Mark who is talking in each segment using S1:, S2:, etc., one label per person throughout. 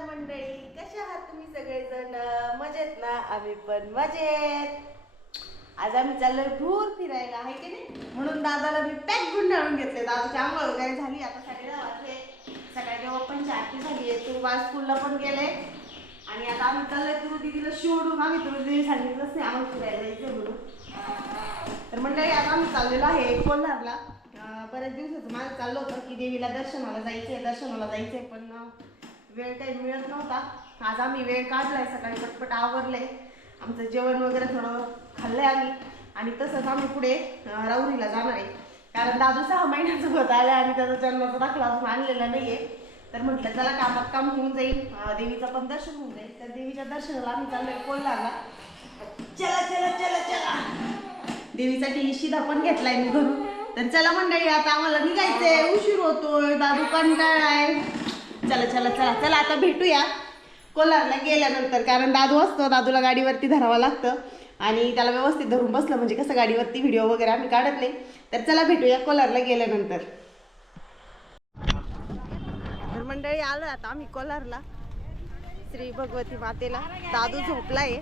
S1: नमस्कार मंडळी. कशा आहात तुम्ही सगळेजण? मजेत ना? आम्ही पण मजेत. आज आम्ही चाललोय भूर फिरायला आहे की नाही? म्हणून दादाला मी पॅक गुंडाळून घेतले. दादाची आंघोळ वगैरे झाली. आता साडे दहा वाजले. सकाळी जेव्हा पण आरती झाली आहे तू बा स्कूलला पण गेले. आणि आता आम्ही चाललोय तुरू दिदीला शिवडून आम्ही तुरू दिदी सांगितलंच नाही आम्हाला फिरायला जायचं म्हणून. तर मंडळी आता आम्ही चाललेलो आहे कोल्हारला. बऱ्याच दिवसाचं माझं चाललं होतं की देवीला दर्शनाला आहे दर्शनाला जायचंय पण वेळ काही मिळत नव्हता. आज आम्ही वेळ काढलाय सकाळी पटपट आवरलंय. आमचं जेवण वगैरे थोडं खाल्लंय आम्ही. आणि तसंच आम्ही पुढे अं, राहुरीला जाणार आहे. कारण दादू सहा महिन्याचं होत आलं आणि त्याचा जन्माचा दाखला अजून आणलेला नाहीये. तर म्हटलं चला कामात काम होऊन जाईल. देवीचं पण दर्शन होऊन जाईल. तर देवीच्या दर्शनाला आम्ही चाललोय कोल्हाला चला चला चला चला. देवीसाठी शिधा पण घेतलाय मी घरून. तर चला मंडळी आता आम्हाला निघायचंय. उशीर होतोय. दादू कंटाळाय चला चला चला चला आता भेटूया. कोलारला गेल्यानंतर कारण दादू असतो दादूला गाडीवरती धरावं लागतं. आणि त्याला व्यवस्थित धरून बसलं म्हणजे कसं गाडीवरती व्हिडिओ वगैरे आम्ही काढत नाही. तर चला भेटूया कोलारला गेल्यानंतर. तर मंडळी आलो आता आम्ही कोलारला. श्री भगवती मातेला. दादू झोपलाय.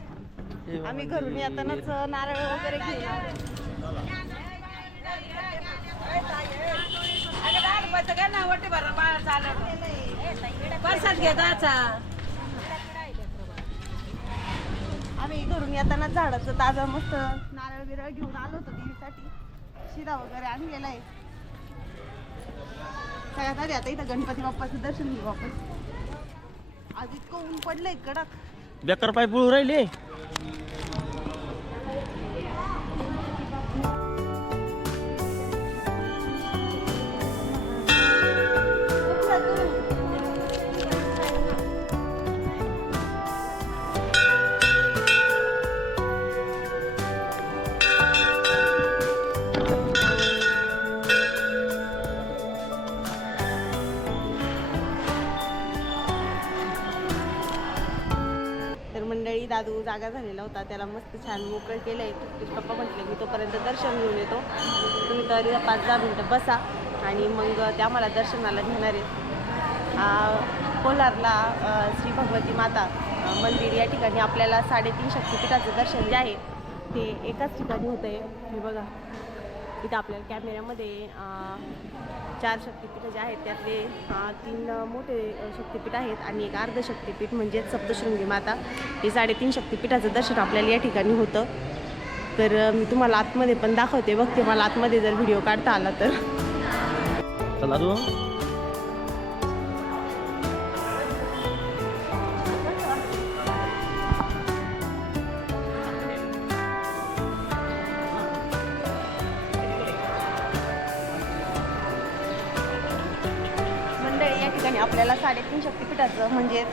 S1: आम्ही घरून येतानाच नारळ वगैरे घेऊन आम्ही घरून येताना झाडाचं ताजं मस्त नारळ बिरळ घेऊन आलो होतो देवीसाठी. शिरा वगैरे आणलेला आहे. सगळ्यात आधी आता इथं गणपती बाप्पाचं दर्शन घेऊ वापस आज इतकं ऊन पडलंय कडक.
S2: बेकार पाय पुळू राहिले.
S1: जागा झालेला होता. त्याला मस्त छान मोकळ केलं आहे पप्पा म्हटले मी तोपर्यंत दर्शन घेऊन येतो. तुम्ही तरी पाच दहा मिनटं बसा आणि मग त्या आम्हाला दर्शनाला घेणार आहेत. कोलारला श्री भगवती माता मंदिर या ठिकाणी आपल्याला साडेतीन शक्तिपीठाचं दर्शन जे आहे ते एकाच ठिकाणी होतं आहे हे बघा. इथं आपल्याला कॅमेऱ्यामध्ये चार शक्तिपीठं जे आहेत त्यातले तीन मोठे शक्तिपीठ आहेत आणि एक अर्ध शक्तिपीठ म्हणजेच सप्तशृंगी माता. हे साडेतीन शक्तिपीठाचं दर्शन आपल्याला या ठिकाणी होतं. तर मी तुम्हाला आतमध्ये पण दाखवते. बघते मला आतमध्ये जर व्हिडिओ काढता आला तर. आपल्याला साडेतीन शक्तिपीठाचं म्हणजेच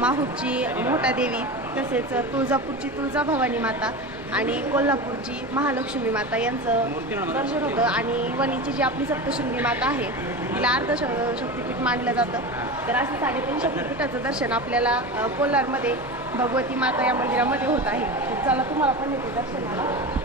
S1: माहूरची मोठा देवी तसेच तुळजापूरची तुळजाभवानी माता आणि कोल्हापूरची महालक्ष्मी माता यांचं दर्शन होतं. आणि वणीची जी आपली सप्तशृंगी माता आहे तिला अर्ध श शक्तिपीठ मानलं जातं. तर असं साडेतीन शक्तिपीठाचं दर्शन आपल्याला कोल्हारमध्ये भगवती माता या मंदिरामध्ये होत आहे. चला तुम्हाला पण येते दर्शनाला.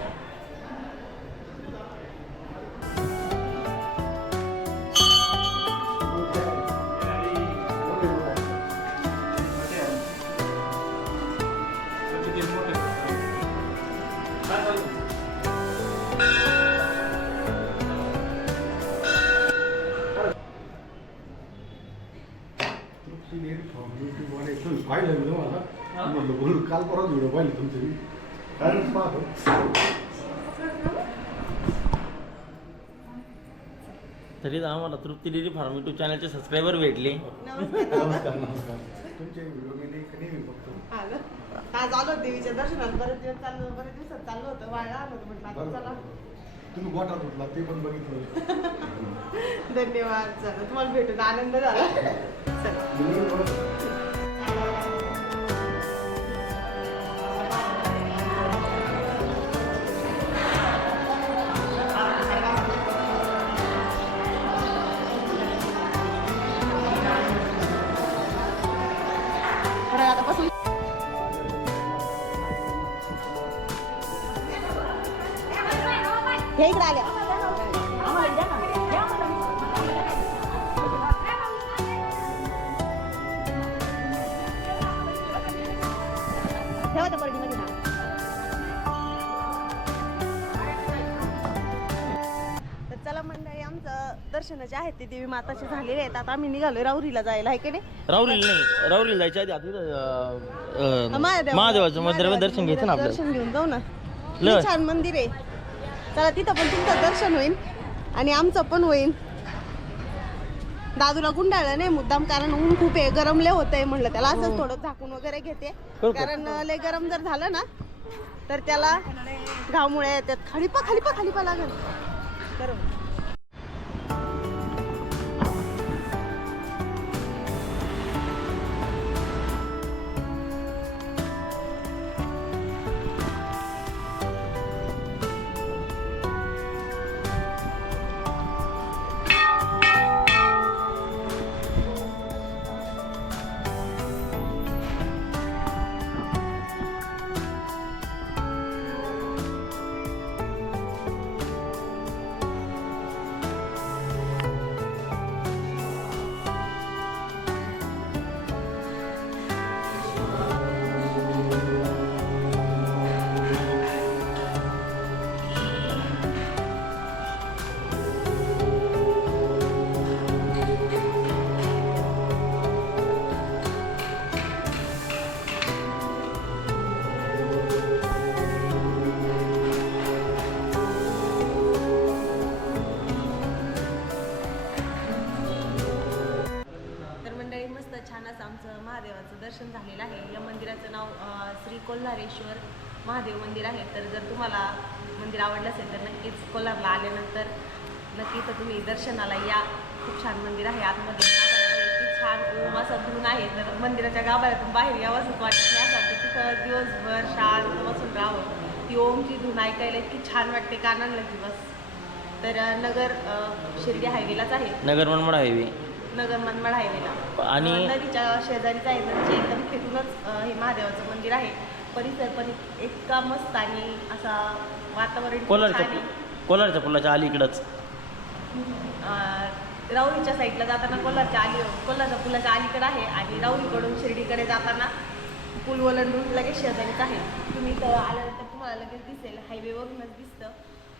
S3: पाहिलं मी तुम्हाला. म्हटलं बोल काल परत व्हिडिओ पाहिले तुमचे. मी कारण पाहतो
S2: तरी आम्हाला तृप्ती डेअरी फार्म युट्यूब चॅनलचे सबस्क्रायबर भेटले.
S1: नमस्कार
S3: नमस्कार. नमस्कार तुमचे व्हिडिओ मी नाही कधी बघतो.
S1: हा. आज आलो देवीच्या दर्शनात बरेच दिवस चाललो बरेच दिवसात चाललो होतं. वाळला आलो होतं म्हटलं आता चला.
S3: तुम्ही ते पण बघितलं.
S1: धन्यवाद चला. तुम्हाला भेटून आनंद झाला. चला. आहेत ते देवी माताचे झालेले आहेत. आता आम्ही निघालोय राऊरीला जायला आहे की नाही?
S2: राहुरीला नाही राहुरीला जायच्या आधी अं, अं, महादेवाचं मंदिर दर्शन घ्यायचं ना आपल्याला?
S1: दर्शन घेऊन जाऊ ना.
S2: लय.
S1: किती छान मंदिर आहे. चला तिथं पण तुमचं दर्शन होईल आणि आमचं पण होईल. दादूला गुंडाळलं नाही मुद्दाम कारण ऊन खूप आहे गरम लय होत आहे म्हणलं त्याला. असंच थोडं झाकून वगैरे घेते.
S2: करू का?
S1: कारण अं, लय गरम जर झालं ना तर त्याला घामुळे येतात खाली पा खाली पा खाली पा लागल. गरम मंदिराचं नाव श्री कोल्हारेश्वर महादेव मंदिर आहे. तर जर तुम्हाला मंदिर आवडलं असेल तर नक्कीच कोल्हारला आल्यानंतर नक्की तर तुम्ही दर्शनाला या. खूप छान मंदिर आहे. आतमध्ये छान ओम असं धुन आहे. तर मंदिराच्या गाभाऱ्यातून बाहेर यावंच वाटत नाही. असं वाटतं तिथं दिवसभर शांत बसून राहावं. ती ओमची धुन ऐकायला इतकी छान वाटते. कानांना दिवस. तर नगर शिर्डी हायवेलाच आहे.
S2: नगर मनमाड हायवे.
S1: नगर मनमाड हायवेला
S2: आणि
S1: नदीच्या शेजारीच आहे नदीच्या एकदम खेटूनच अं, हे महादेवाचं मंदिर आहे. परिसर पण इत- इतका मस्त आणि असा वातावरण
S2: कोलारच्या
S1: छान आहे.
S2: कोलारच्या पुलाच्या अलीकडंच.
S1: अं, राऊरीच्या साईडला जाताना कोल्हारच्या आली कोल्हारच्या पुलाच्या अलीकडे आहे आणि राऊरीकडून शिर्डीकडे जाताना पूल ओलांडून लगेच शेजारीच आहे. तुम्ही इथं आल्यानंतर तुम्हाला लगेच दिसेल. हायवेवरूनच दिसतं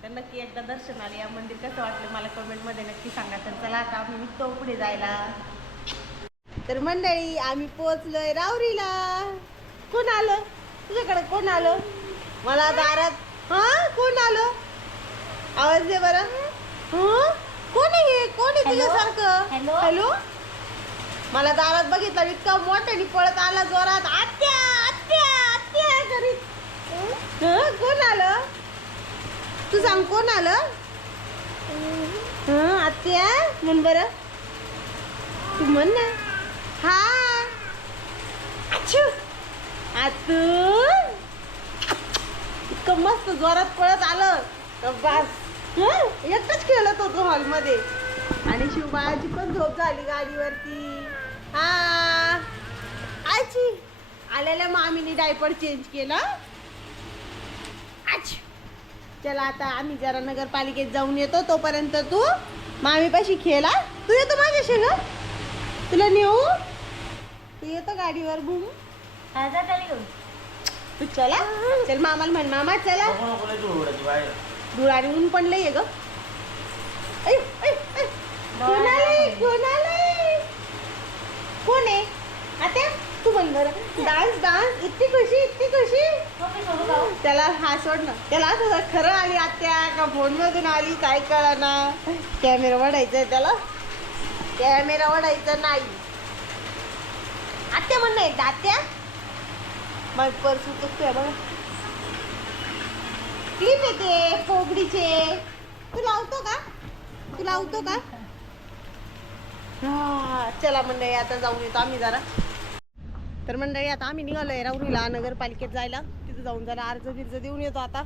S1: तर नक्की एकदा दर्शन आले या मंदिर कसं वाटलं मला कमेंटमध्ये नक्की सांगा. तर चला आता आम्ही निघतो पुढे जायला. तर मंडळी आम्ही पोहोचलोय राऊरीला कोण आलं? तुझ्याकडे कोण आलं? मला दारात हा? कोण आलं? आवाज दे बरं. हं? कोण आहे? कोण आहे तुझ्यासारखं?
S4: हॅलो?
S1: हॅलो मला दारात बघितलं इतका मोठ्याने पळत आला जोरात. आत्या आत्या करीत हं? कोण आलं तू सांग कोण आलं? हं, आत्या म्हण बरं. तू म्हण ना. हा. अच्छू आतू. इतकं मस्त जोरात पळत आलं. तर बस. हं, एकटंच खेळत होतो हॉलमध्ये. आणि शिवबाजी पण झोप झाली गाडीवरती. हा. आजी आलेल्या मामीने डायपर चेंज केला. चला आता आम्ही जरा नगरपालिकेत जाऊन येतो. तोपर्यंत तू मामीपाशी खेळा तू येतो माझ्याशी ना तुला नेऊ? तू येतो गाडीवर बुम?
S4: घेऊन
S1: तू चला. चल मामाला म्हण. मामा चला.
S2: लय धूळ
S1: आणि ऊन पण लई आहे ग. ऐ, ऐ, ऐ. कोण आहे? आता तू म्हण बरं. Dance dance. इतकी खुशी. त्याला हा सोड ना. त्याला असं खरं आली आत्या का फोन मधून आली काय कळना? कॅमेरा वडायचा त्याला. कॅमेरा वडायचा नाही. आत्या म्हण नाही आत्या मग पर्स तुटतोय बघा. क्लिप येते कोबडीचे. तू लावतो का? तू लावतो का? हा, चला मंडळी आता जाऊन येतो आम्ही जरा. तर मंडळी आता आम्ही निघालोय राऊरीला नगरपालिकेत जायला. तिथं जाऊन जरा अर्ज बिर्ज देऊन येतो आता.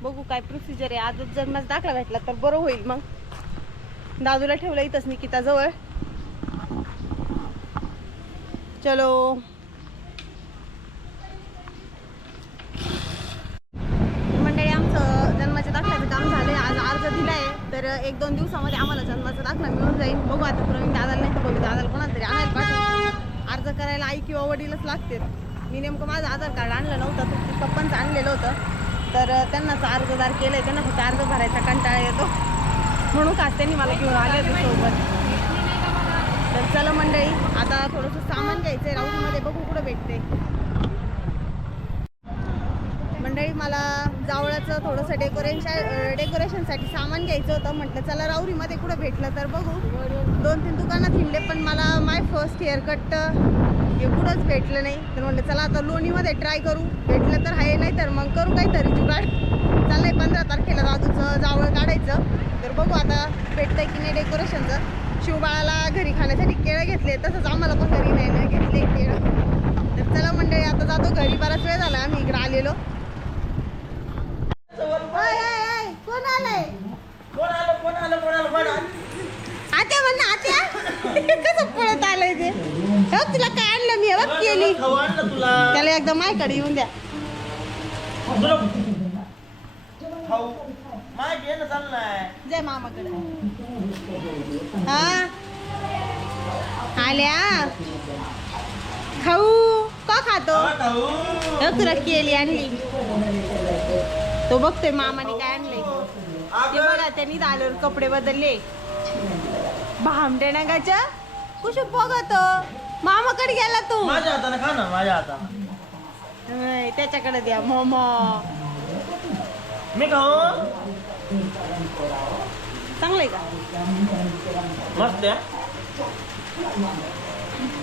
S1: बघू काय प्रोसिजर आहे. आजच जर माझा दाखला भेटला तर बरं होईल मग. दादूला ठेवलं इथंच निकिताजवळ चलो. मंडळी आमचं जन्माच्या दाखल्याचं काम झालंय. आज अर्ज दिलाय. तर एक दोन दिवसामध्ये आम्हाला जन्माचा दाखला मिळून जाईल. बघू आता प्रवीण दादाला नाही तर बघू दादाला कोणाला तरी आणायला पाठवू. अर्ज करायला आई किंवा वडीलच लागते मी नेमकं माझं आधार कार्ड आणलं नव्हतं तर पप्पांचं आणलेलं होतं. तर त्यांनाच अर्जदार केलंय त्यांना फक्त अर्ज भरायचा कंटाळा येतो. म्हणून का त्यांनी मला घेऊन आले होते सोबत. तर चला मंडळी आता थोडंसं सामान घ्यायचं आहे राऊरीमध्ये बघू कुठं भेटते. मंडळी मला जावळाचं थोडंसं डेकोरेशन डेकोरेशनसाठी सामान घ्यायचं होतं. म्हटलं चला राऊरीमध्ये कुठं भेटलं तर बघू. दोन तीन दुकानात हिंडले पण मला माय फर्स्ट हेअरकट हे कुठंच भेटलं नाही. तर म्हटलं चला आता लोणीमध्ये ट्राय करू. भेटलं तर आहे नाही तर मग करू काहीतरी जुगाड. चाललंय पंधरा तारखेला दादूचं जावळ काढायचं. तर बघू आता भेटतंय की नाही डेकोरेशनचं शिवबाळाला घरी खाण्यासाठी केळं घेतले तसंच आम्हाला पण घरी न्यायला घेतले केळं. तर चला मंडळी आता जातो घरी. बराच वेळ झाला आम्ही इकडे आलेलो. कोण आलंय?
S2: आलं
S1: आत्या म्हण ना आत्या? कसं पळत आलंय ते? हे तुला काय आणलं मी बघ केली.
S2: आणलं
S1: त्याला एकदा माझ्याकडे येऊन द्या. जय मामाकडे. हा? आल्या? खाऊ? का खातो? तुला केली आणली. तो बघतोय मामाने काय आणलंय. ते बघा त्यांनी आल्यावर कपडे बदलले. भामटे नागाच्या? कुठे बघत मामाकडे गेला तू.
S2: माझ्या हाताने खा ना माझ्या हाताने.
S1: नाही, त्याच्याकडे द्या मोमो.
S2: मी खाऊ?
S1: चांगलंय का?
S2: मस्त आहे.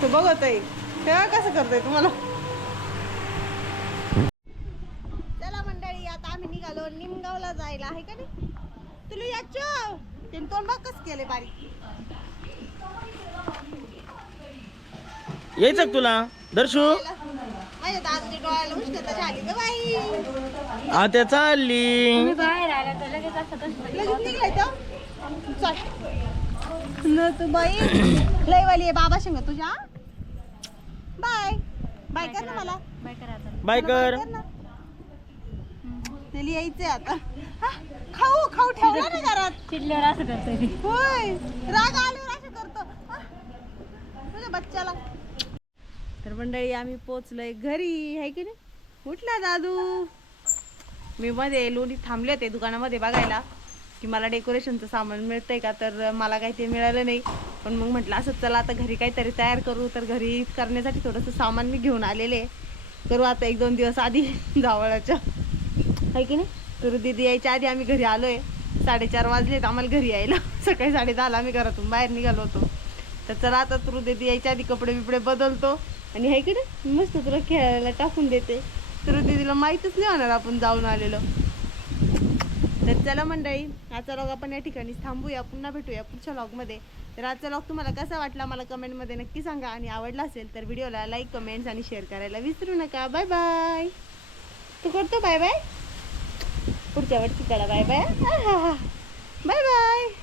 S1: तो बघतोय तेव्हा कसं करतोय तुम्हाला. चला मंडळी आता आम्ही निघालो निमगावला जायला आहे का नाही? तुला याच ते तोंड बघ कसं केले बारीक.
S2: यायचं का तुला? दर्शू?
S1: माझ्या दादूच्या डोळ्याला उष्णता झाली ग बाई.
S2: आता चालली.
S4: तुम्ही बाहेर आला तर लगेच असं कसं
S1: लगेच निघाय तो चल. न तू बाई. लय वाली आहे बाबा शेंग तुझ्या. बाय. बाय कर ना मला.
S4: बाय करा आता.
S2: बाय कर.
S1: ना. त्याला यायचंय आता. हा, खाऊ खाऊ ठेवला ना घरात.
S4: चिडल्यावर असं करतोय ती
S1: होय राग आल्यावर असं करतो हा? तुझ्या बच्चाला. तर मंडळी आम्ही पोचलोय घरी. आहे की नाही? कुठला दादू. मी मध्ये लोणी थांबले होते दुकानामध्ये बघायला की मला डेकोरेशनचं सामान मिळतंय का? तर मला काही ते मिळालं नाही. पण मग म्हटलं असं चला आता घरी काहीतरी तयार करू. तर घरी करण्यासाठी थोडंसं सामान मी घेऊन आलेले. करू आता एक दोन दिवस आधी जावळाच्या. आहे की नाही? तर दीदी यायच्या आधी आम्ही घरी आलोय. साडेचार वाजलेत आम्हाला घरी यायला. सकाळी साडे दहाला आम्ही घरातून बाहेर निघालो होतो. तर चला आता तुरू देते यायच्या आधी कपडे बिपडे बदलतो. आणि हे की मस्त तुला खेळायला टाकून देते. तुरु दीदीला माहीतच नाही होणार आपण जाऊन आलेलो. तर चला मंडळी आजचा लॉग आपण या ठिकाणी थांबूया. पुन्हा भेटूया पुढच्या लॉगमध्ये तर आजचा लॉग तुम्हाला कसा वाटला मला कमेंटमध्ये नक्की सांगा. आणि आवडला असेल तर व्हिडिओला लाईक कमेंट्स आणि शेअर करायला विसरू नका. बाय बाय तू करतो बाय बाय पुढच्या वर्षी करा. Bye bye bye bye